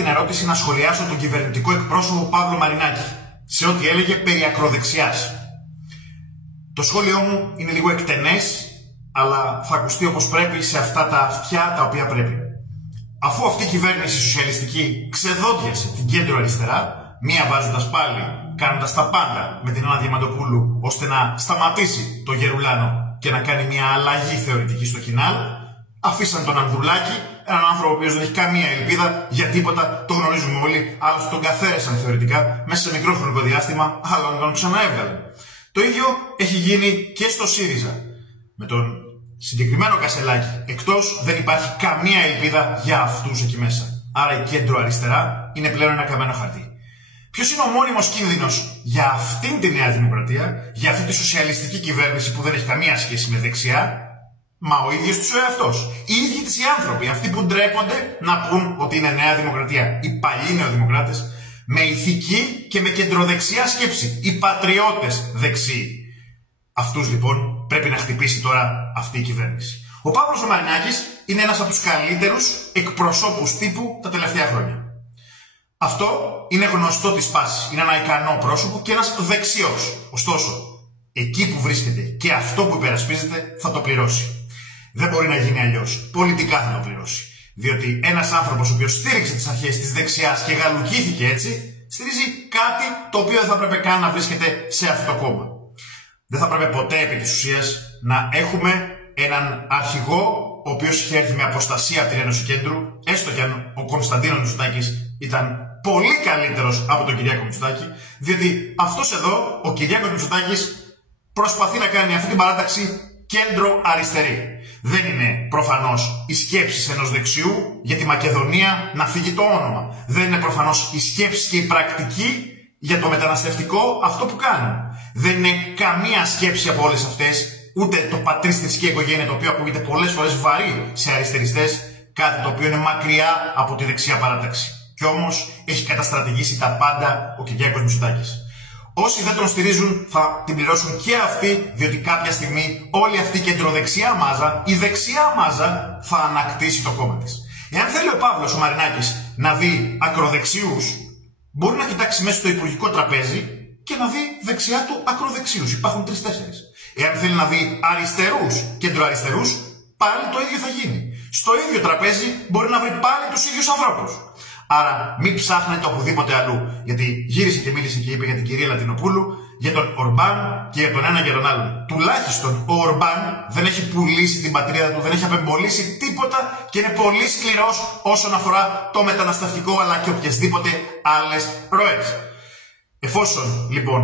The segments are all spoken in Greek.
την ερώτηση να σχολιάσω τον κυβερνητικό εκπρόσωπο Παύλο Μαρινάκη σε ό,τι έλεγε περί ακροδεξιάς. Το σχόλιο μου είναι λίγο εκτενές, αλλά θα ακουστεί όπως πρέπει σε αυτά τα αυτιά τα οποία πρέπει. Αφού αυτή η κυβέρνηση σοσιαλιστική ξεδόντιασε την κέντρο αριστερά, μία βάζοντας πάλι, κάνοντας τα πάντα με την Άννα Διαμαντοπούλου, ώστε να σταματήσει το Γερουλάνο και να κάνει μια αλλαγή θεωρητική στο Κινάλ, αφήσαν τον Ανδρουλάκη, έναν άνθρωπο ο οποίος δεν έχει καμία ελπίδα για τίποτα, το γνωρίζουμε όλοι, άλλωστε τον καθαίρεσαν θεωρητικά μέσα σε μικρό χρονικό διάστημα, αλλά τον ξαναέβγαλε. Το ίδιο έχει γίνει και στο ΣΥΡΙΖΑ. Με τον συγκεκριμένο Κασελάκη εκτός δεν υπάρχει καμία ελπίδα για αυτούς εκεί μέσα. Άρα η κέντρο αριστερά είναι πλέον ένα καμένο χαρτί. Ποιος είναι ο μόνιμος κίνδυνος για αυτήν τη Νέα Δημοκρατία, για αυτή τη σοσιαλιστική κυβέρνηση που δεν έχει καμία σχέση με δεξιά? Μα ο ίδιος τους ο εαυτός. Οι ίδιοι τις οι άνθρωποι, αυτοί που ντρέπονται να πούν ότι είναι Νέα Δημοκρατία. Οι παλιοί νεοδημοκράτες με ηθική και με κεντροδεξιά σκέψη. Οι πατριώτες δεξιοί. Αυτούς λοιπόν πρέπει να χτυπήσει τώρα αυτή η κυβέρνηση. Ο Παύλος Μαρινάκης είναι ένας από τους καλύτερους εκπροσώπους τύπου τα τελευταία χρόνια. Αυτό είναι γνωστό της πάσης. Είναι ένα ικανό πρόσωπο και ένας δεξιός. Ωστόσο, εκεί που βρίσκεται και αυτό που υπερασπίζεται θα το πληρώσει. Δεν μπορεί να γίνει αλλιώς. Πολιτικά θα το πληρώσει. Διότι ένας άνθρωπος ο οποίος στήριξε τις αρχές της δεξιάς και γαλουχήθηκε έτσι, στηρίζει κάτι το οποίο δεν θα έπρεπε καν να βρίσκεται σε αυτό το κόμμα. Δεν θα πρέπει ποτέ επί της ουσίας να έχουμε έναν αρχηγό ο οποίος είχε έρθει με αποστασία από την Ένωση Κέντρου, έστω και αν ο Κωνσταντίνος Μητσοτάκης ήταν πολύ καλύτερος από τον Κυριάκο Μητσοτάκη, διότι αυτός εδώ, ο Κυριάκος Μητσοτάκης, προσπαθεί να κάνει αυτή την παράταξη κέντρο αριστερή. Δεν είναι προφανώς οι σκέψεις ενός δεξιού για τη Μακεδονία να φύγει το όνομα. Δεν είναι προφανώς οι σκέψεις και η πρακτική για το μεταναστευτικό αυτό που κάνουν. Δεν είναι καμία σκέψη από όλες αυτές, ούτε το πατρίς θρησκεία οικογένεια, το οποίο ακούγεται πολλές φορές βαρύ σε αριστεριστές, κάτι το οποίο είναι μακριά από τη δεξιά παράταξη. Κι όμως έχει καταστρατηγήσει τα πάντα ο Κυριάκος Μητσοτάκης. Όσοι δεν τον στηρίζουν θα την πληρώσουν και αυτοί, διότι κάποια στιγμή όλη αυτή η κεντροδεξιά μάζα, η δεξιά μάζα, θα ανακτήσει το κόμμα της. Εάν θέλει ο Παύλος ο Μαρινάκης να δει ακροδεξιούς, μπορεί να κοιτάξει μέσα στο υπουργικό τραπέζι και να δει δεξιά του ακροδεξιούς. Υπάρχουν 3-4. Εάν θέλει να δει αριστερούς, κεντροαριστερούς, πάλι το ίδιο θα γίνει. Στο ίδιο τραπέζι μπορεί να βρει πάλι τους ίδιους ανθρώπους. Άρα μην ψάχνετε οπουδήποτε αλλού. Γιατί γύρισε και μίλησε και είπε για την κυρία Λατινοπούλου, για τον Ορμπάν και για τον ένα και τον άλλον. Τουλάχιστον ο Ορμπάν δεν έχει πουλήσει την πατρίδα του, δεν έχει απεμπολίσει τίποτα και είναι πολύ σκληρός όσον αφορά το μεταναστευτικό αλλά και οποιασδήποτε άλλες ροές. Εφόσον λοιπόν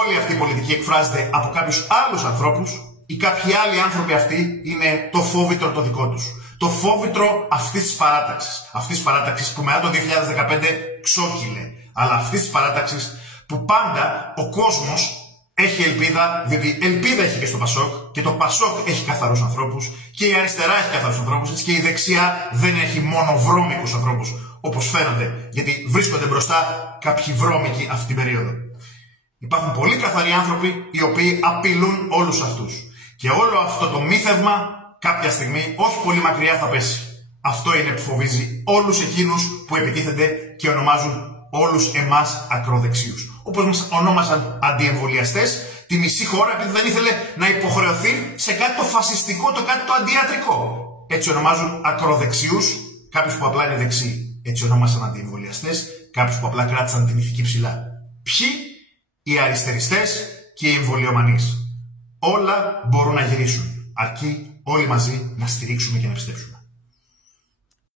όλη αυτή η πολιτική εκφράζεται από κάποιους άλλους ανθρώπους, ή κάποιοι άλλοι άνθρωποι αυτοί είναι το φόβητρο το δικό τους. Το φόβητρο αυτής της παράταξης. Αυτής της παράταξης που μετά το 2015 ξόκυλε. Αλλά αυτής της παράταξης που πάντα ο κόσμος έχει ελπίδα, διότι ελπίδα έχει και στο Πασόκ και το Πασόκ έχει καθαρούς ανθρώπους και η αριστερά έχει καθαρούς ανθρώπους, έτσι και η δεξιά δεν έχει μόνο βρώμικους ανθρώπους όπως φαίνονται, γιατί βρίσκονται μπροστά κάποιοι βρώμικοι αυτή την περίοδο. Υπάρχουν πολύ καθαροί άνθρωποι οι οποίοι απειλούν όλους αυτούς. Και όλο αυτό το μύθευμα κάποια στιγμή, όχι πολύ μακριά, θα πέσει. Αυτό είναι που φοβίζει όλους εκείνους που επιτίθενται και ονομάζουν όλους εμάς ακροδεξίους. Όπως μας ονόμασαν αντιεμβολιαστές τη μισή χώρα επειδή δεν ήθελε να υποχρεωθεί σε κάτι το φασιστικό, το κάτι το αντιιατρικό. Έτσι ονομάζουν ακροδεξίους κάποιους που απλά είναι δεξιοί. Έτσι ονόμασαν αντιεμβολιαστές κάποιους που απλά κράτησαν την ηθική ψηλά. Ποιοι? Οι αριστεριστές και οι εμβολιομανείς. Όλα μπορούν να γυρίσουν, αρκεί όλοι μαζί να στηρίξουμε και να πιστέψουμε.